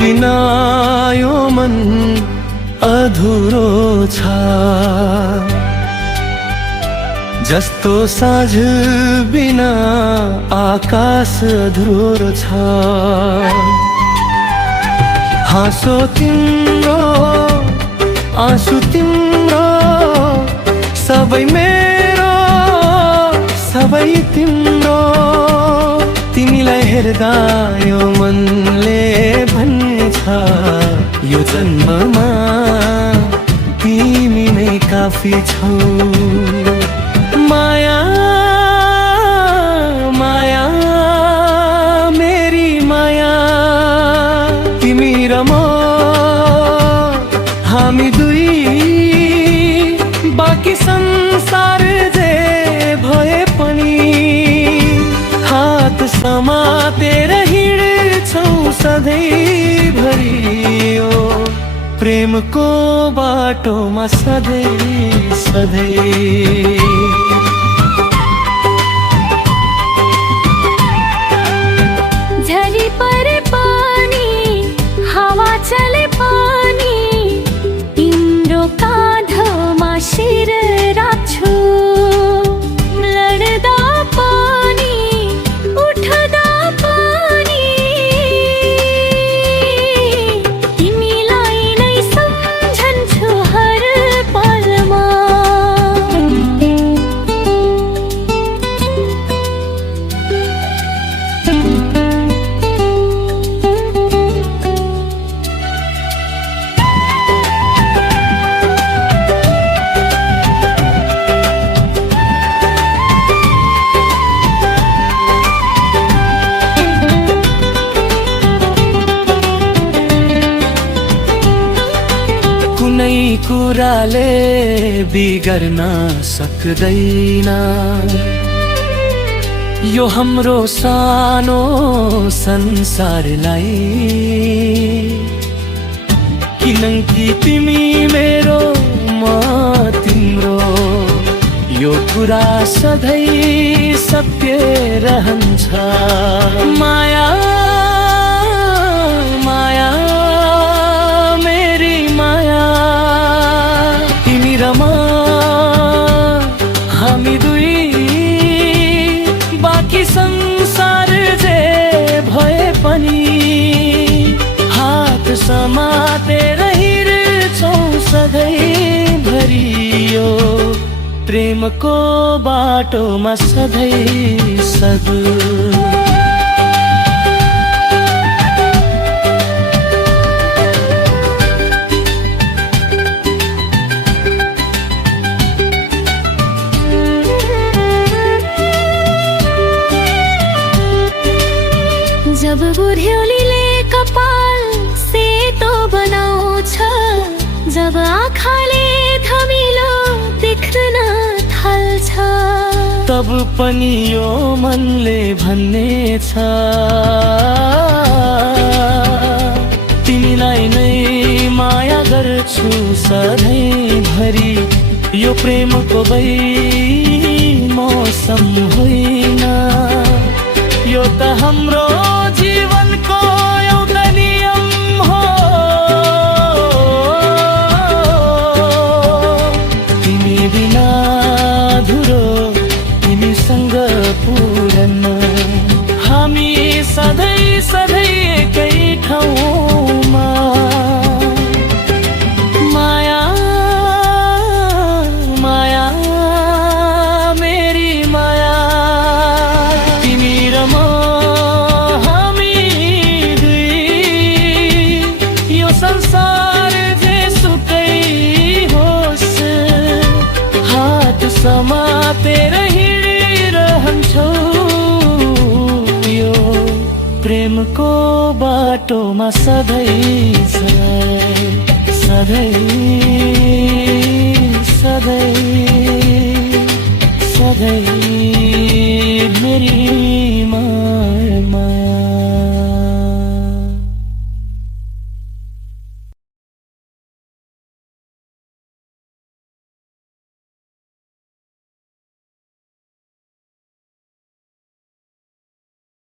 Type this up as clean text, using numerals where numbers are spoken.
बिना यो मन अधुरो छ। जस्तो साँझ बिना आकाश अधुरो छ। हाँसो तिम्रो आँसु तिम्रो सबै मेरो सबै तिम्रो। तिमीलाई हेर्दा यो मनले भन्छ यो जन्ममा तिमी नै काफी छौ। माया माया मेरी माया तिमी र म हामी दुई। बाँकी संसार जे भए पनि हात समातेर हिँड्छौ सधैँभरि यो प्रेमको बाटोमा सधैँ सधैँ। झरी परे पानी हावा चले पानी तिम्रो काँधमा शिर राख्छु। लड्दा पानी उठ्दा पानी तिमीलाई नै सम्झन्छु हर पलमा। कुनै कुराले बिगर्न सक्दैन यो हाम्रो सानो संसारलाई। किनकि तिमी मेरो म तिम्रो यो कुरा सधैँ सत्य रहन्छ। माया माया मेरी माया तिमी र म हामी दुई। बाँकी संसार जे भए पनि हात समातेर हिँड्छौ सधैँभरि यो प्रेमको बाटोमा सधैँ सधैँ। जब बुढ्यौलीले कपाल सेतो बनाउँछ जब आँखाले धमिलो देख्न थाल्छ तब पनि यो मनले भन्ने छ तिमीलाई नै माया गर्छु सधैँभरि। यो प्रेमको मौसम होइन यो त हाम्रो जीवनको एउटा नियम हो। तिमी बिना अधुरो तिमीसँग पूर्ण हामी सधैँ सधैँ एकै ठाउँमा। माया माया मेरी माया तिमी र म हामी दुई। यो संसार जेसुकै होस् हात समातेर हिँडिरहन्छौ यो प्रेमको बाटोमा सधैँ सधैँ सधैँ सधैँ मेरी माया।